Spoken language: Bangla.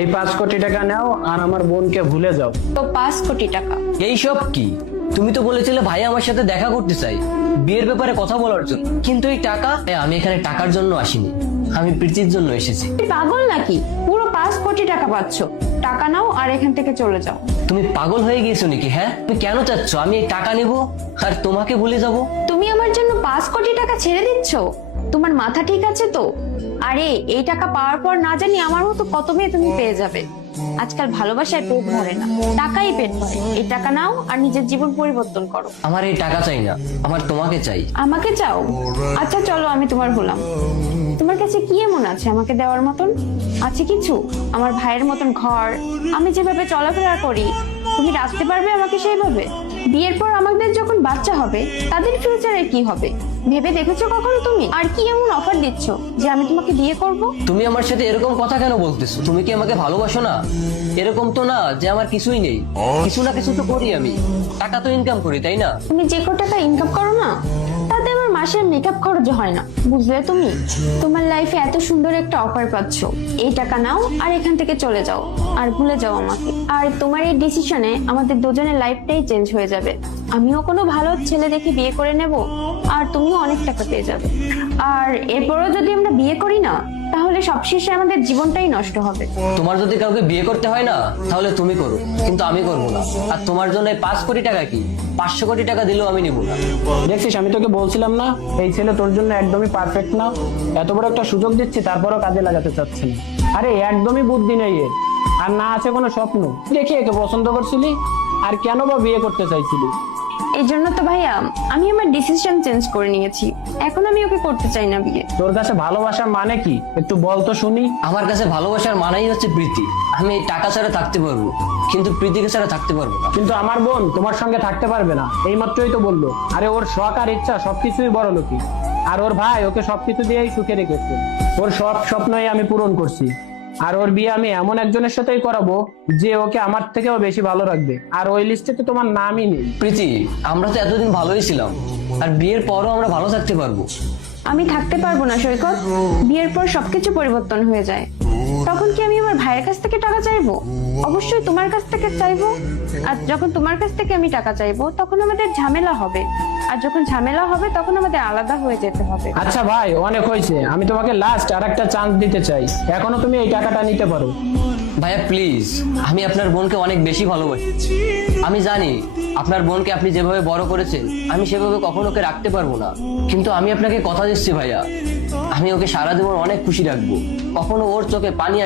এই 5 কোটি টাকা নাও আর আমার বোনকে ভুলে যাও। তো 5 কোটি টাকা। এইসব কি? তুমি তো বলেছিলে ভাই আমার সাথে দেখা করতে চাই, বিয়ের ব্যাপারে কথা বলার জন্য। কিন্তু এই টাকা, আমি এখানে টাকার জন্য আসিনি, আমি প্রীতির জন্য এসেছি। তুমি পাগল নাকি? পুরো 5 কোটি টাকা পাচ্ছ। টাকা নাও আর এখান থেকে চলে যাও। তুমি পাগল হয়ে গিয়েছো নাকি? হ্যাঁ, তুমি কেন চাচ্ছ আমি এই টাকা নেব আর তোমাকে ভুলে যাব? তুমি আমার জন্য 5 কোটি টাকা ছেড়ে দিচ্ছ? তোমার মাথা ঠিক আছে তো? আরে এই টাকা পাওয়ার পর না জানি আমার মতো কত মেয়ে তুমি পেয়ে যাবে। আজকাল ভালোবাসায় পেট ভরে না, টাকাই পেট ভরে। এই টাকা নাও আর নিজের জীবন পরিবর্তন করো। আমার এই টাকা চাই না, আমার তোমাকে চাই। আমাকে চাও? আচ্ছা চলো, আমি তোমার হলাম। তোমার কাছে কি এমন আছে আমাকে দেওয়ার মতন? আছে কিছু? আমার ভাইয়ের মতন ঘর, আমি যেভাবে চলাফেরা করি, তুমি রাখতে পারবে আমাকে সেইভাবে? বিয়ের পর আমাদের যখন বাচ্চা হবে তাদের ফিউচারে কি হবে ভেবে দেখেছো কখনো তুমি? আর কি এমন অফার দিচ্ছ যে আমি তোমাকে বিয়ে করব? তুমি আমার সাথে এরকম কথা কেন বলতেছো? তুমি কি আমাকে ভালোবাসো না? এরকম তো না যে আমার কিছুই নেই, কিছু না কিছু তো করি আমি, টাকা তো ইনকাম করি, তাই না? তুমি যে কত টাকা ইনকাম করো না, তাতে আমার মাসের মেকআপ খরচ হয় না, বুঝলে তুমি? তোমার লাইফে এত সুন্দর একটা অফার পাচ্ছ, এই টাকা নাও আর এখান থেকে চলে যাও আর ভুলে যাও আমাকে। আর তোমার এই ডিসিশনে আমাদের দুজনের লাইফটাই চেঞ্জ হয়ে যাবে। আমিও কোনো ভালো ছেলে দেখে বিয়ে করে নেব আর তুমিও অনেক টাকা পেয়ে যাবে। আর এরপরও যদি আমরা বিয়ে করি না, তাহলে সবশেষে আমাদের জীবনটাই নষ্ট হবে। তোমার যদি কাউকে বিয়ে করতে হয় না, তাহলে তুমি করো, কিন্তু আমি করবো না। আর তোমার জন্য 5 কোটি টাকা কি, 500 কোটি টাকা দিলেও আমি নিবো না। দেখছিস, আমি তোকে বলছিলাম না এই ছেলে তোর জন্য একদমই পারফেক্ট না। এত বড় একটা সুযোগ দিচ্ছি তারপরও কাজে লাগাতে চাচ্ছে না। আরে একদমই বুদ্ধি নেই এর, আর না আছে কোনো স্বপ্ন। দেখি একে পছন্দ করছিলি আর কেন বা বিয়ে করতে চাইছিলি? এই জন্য তো ভাইয়া আমি আমার ডিসিশন চেঞ্জ করে নিয়েছি। এখন আমি ওকে করতে চাই না বিয়ে। তোর কাছে ভালোবাসার মানে কি একটু বল তো শুনি। আমার কাছে ভালোবাসার মানেই হচ্ছে প্রীতি। আমি এই টাকা ছাড়া থাকতে পারবো, কিন্তু প্রীতিকে ছাড়া থাকতে পারবো না। কিন্তু আমার বোন তোমার সঙ্গে থাকতে পারবে না, এই মাত্রই তো বললো। আরে ওর শখ আর ইচ্ছা সবকিছুই বড় লোকি, আর ওর ভাই ওকে সবকিছু দিয়েই সুখে রেখেছে। ওর সব স্বপ্নই আমি পূরণ করছি, আর ওর বিয়ে আমি এমন একজনের সাথেই করাবো যে ওকে আমার থেকেও বেশি ভালো রাখবে। আর ওই লিস্টে তো তোমার নামই নেই। প্রীতি, আমরা তো এতদিন ভালোই ছিলাম, আর বিয়ের পরও আমরা ভালো থাকতে পারবো। আমি থাকতে পারবো না সৈকত। বিয়ের পর সবকিছু পরিবর্তন হয়ে যায়। তখন কি আমি আমার ভাইয়ের কাছ থেকে টাকা চাইবো? অবশ্যই তোমার কাছ থেকে চাইবো। আর যখন তোমার কাছ থেকে আমি টাকা চাইবো, তখন আমাদের ঝামেলা হবে। আর যখন ঝামেলা হবে তখন আমাদের আলাদা হয়ে যেতে হবে। আচ্ছা ভাই, অনেক হয়েছে। আমি তোমাকে লাস্ট আর একটা চান্স দিতে চাই, এখনো তুমি এই টাকাটা নিতে পারো। ভাইয়া প্লিজ, আমি আপনার বোনকে অনেক বেশি ভালোবাসি। আমি জানি আপনার বোনকে আপনি যেভাবে বড় করেছেন আমি সেভাবে কখনো ওকে রাখতে পারবো না, কিন্তু আমি আপনাকে কথা দিচ্ছি ভাইয়া, আমি ওকে সারা জীবন অনেক খুশি রাখবো। কখনো ওর চোখে পানি